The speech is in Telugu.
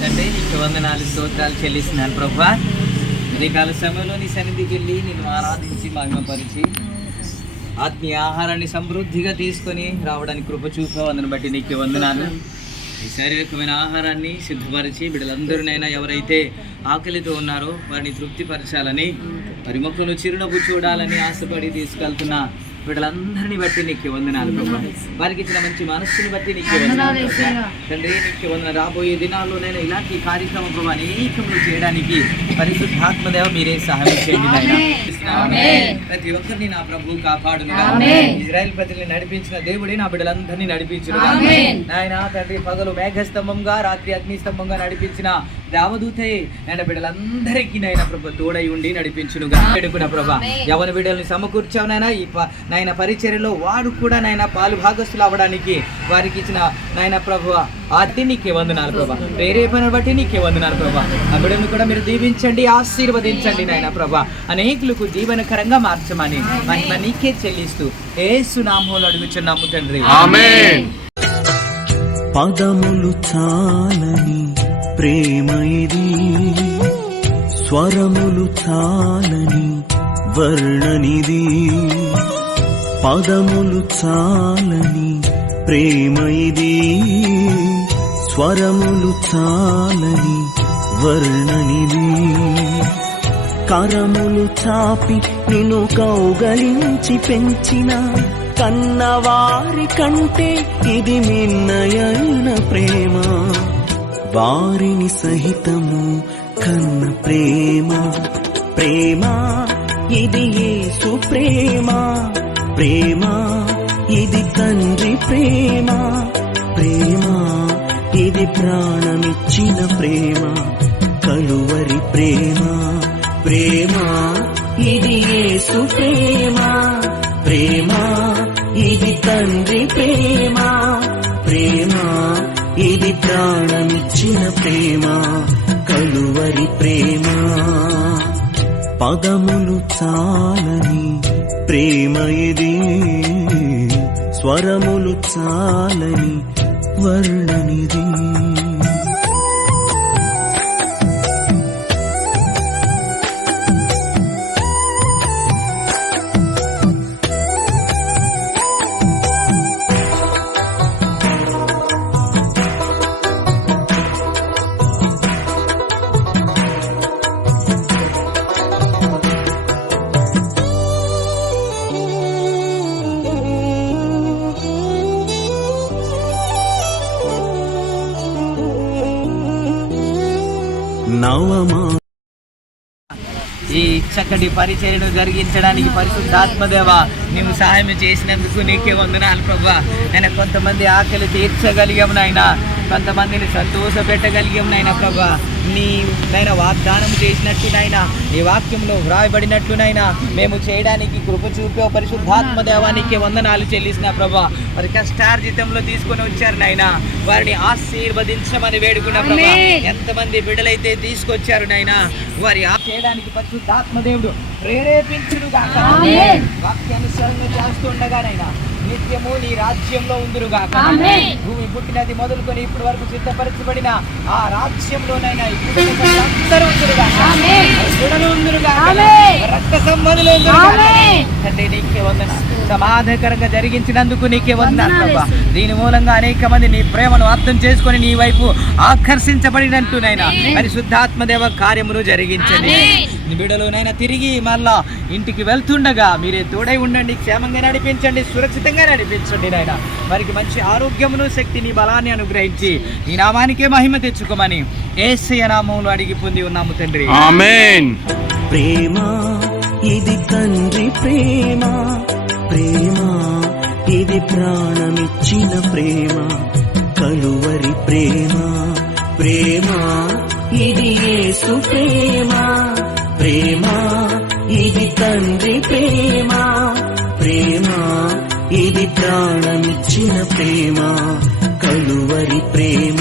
తండ్రి నీకు వందనాలు స్తోత్రాలు చెల్లిస్తున్నాను ప్రభువా. ఉదయకాల సమయంలో నీ సన్నిధికి వెళ్ళి నిన్ను ఆరాధించి మహిమపరిచి ఆత్మీయ ఆహారాన్ని సమృద్ధిగా తీసుకొని రావడానికి కృప చూపేవందుని బట్టి నీకు వందనాలు. ఈ శారీరకమైన ఆహారాన్ని సిద్ధపరిచి బిడ్డలందరూనైనా ఎవరైతే ఆకలితో ఉన్నారో వారిని తృప్తిపరచాలని, వారి ముఖంలో చిరునవ్వు చూడాలని ఆశపడి తీసుకెళ్తున్న వీళ్ళందరినీ బట్టి నీకు వందనాలు ప్రభా. వారికి ఇచ్చిన మంచి మనస్సుని బట్టి నీకు వందనాలు తండ్రి. నీకు వందన రాబోయే దినాల్లోనైనా ఇలాంటి కార్యక్రమం ప్రభా అనేకములు చేయడానికి పరిశుద్ధాత్మదేవ మీరే సహాయం చేయండి. ప్రతి ఒక్కరిని నా ప్రభు కాపాడును. ఇజ్రాయెల్ ప్రజల్ని నడిపించిన దేవుడే నా బిడ్డలందరినీ నడిపించును. నాయన తండ్రి పగలు మేఘస్తంభంగా రాత్రి అగ్నిస్తంభంగా నడిపించిన దేవదూతే నాయన బిడ్డలందరికీ నాయన ప్రభు తోడై ఉండి నడిపించునుగా వేడుకున్న ప్రభా. యవన బిడ్డల్ని సమకూర్చావునైనా ఈ నాయన పరిచర్యలో వాడు కూడా నాయన పాలు భాగస్తులు అవ్వడానికి వారికి ఇచ్చిన నాయన ప్రభు ఆది నీకే వందనాలు ప్రభా. ప్రేరేపణ బట్టి నీకే వందనాలు ప్రభా. ఆ బిడ్డను కూడా మీరు దీవించండి, ఆశీర్వదించండి నాయన ప్రభా. అనేకులకు జీవనకరంగా మార్చమని మహిమ నీకే చెల్లిస్తూ యేసు నామములో అడుగుచున్నాము తండ్రి, ఆమేన్. పదములు చాలని ప్రేమ ఇది, స్వరములు చాలని వర్ణనిది. పదములు చాలని ప్రేమ ఇది, స్వరములు చాలని వర్ణనిది. కరములు చాపి నిన్ను కౌగలించి పెంచిన కన్నవారి కంటే ఇది మిన్నయైన ప్రేమ. వారిని సహితము కన్న ప్రేమ, ప్రేమ ఇది యేసు ప్రేమ. ప్రేమ ఇది తండ్రి ప్రేమ, ప్రేమ ఇది ప్రాణమిచ్చిన ప్రేమ. కలువరి ప్రేమ, ప్రేమ ఇది యేసు ప్రేమ. ప్రేమ ఇది తండ్రి ప్రేమ, ప్రేమ ఇది ప్రాణమిచ్చిన ప్రేమ. కలువరి ప్రేమ. పదములు చాలని ప్రేమ ఇది, స్వరములు చాలని వర్ణనిది. ఈ చక్కటి పరిచర్యను జరిగించడానికి పరిశుద్ధాత్మదేవ మేము సహాయం చేసినందుకు నీకే వందనాలు ప్రభా. నేను కొంతమంది ఆకలి తీర్చగలిగాము నాయన, కొంతమందిని సంతోష పెట్టగలిగాం నాయన ప్రభా. నైనా వాగ్దానం చేసినట్టునైనా ఈ వాక్యంలో వ్రాయబడినట్లునైనా మేము చేయడానికి కృప చూపే పరిశుద్ధాత్మదేవానికి వందనాలు చెల్లిసిన ప్రభా. వారి కష్టార్జితంలో తీసుకొని వచ్చారు నాయన, వారిని ఆశీర్వదించమని వేడుకున్న ప్రభా. ఎంతమంది బిడ్డలైతే తీసుకొచ్చారు నాయన, వారి చేయడానికి పరిశుద్ధాత్మదేవుడు ప్రేరేపించుడుగాక. వాక్యానుసరణ చేస్తుండగానైనా నిత్యము నీ రాజ్యంలో ఉందురుగాక. భూమి పుట్టినది మొదలుకొని ఇప్పటి వరకు సిద్ధపరచబడిన ఆ రాజ్యంలోనైనా అందరూ ఉందురుగాక, రక్త సంబంధులు తండ్రి నీకే వందనాలు. సమాధానకరంగా జరిగించినందుకు నీకే వందనాలు ప్రభా. దీని మూలంగా అనేక మంది నీ ప్రేమను అర్థం చేసుకొని నీ వైపు ఆకర్షించబడినట్టునైనా పరిశుద్ధాత్మదేవ కార్యమును జరిగించండి. బిడ్డలోనైనా తిరిగి మళ్ళా ఇంటికి వెళ్తుండగా మీరే తోడై ఉండండి, క్షేమంగా నడిపించండి, సురక్షితంగా నడిపించండి నాయన. వారికి మంచి ఆరోగ్యమును శక్తిని బలాన్ని అనుగ్రహించి ఈ నామానికే మహిమ తెచ్చుకోమని యేసయ్య నామములో అడిగి పొంది ఉన్నాము తండ్రి, ఆమేన్. ప్రేమ ఇది తండ్రి ప్రేమ, ప్రేమ ఇది ప్రాణమిచ్చిన ప్రేమ. కలువరి ప్రేమ, ప్రేమ ఇది యేసు ప్రేమ. ప్రేమ ఇది తండ్రి ప్రేమ, ప్రేమ ఇది ప్రాణమిచ్చిన ప్రేమ. కలువరి ప్రేమ.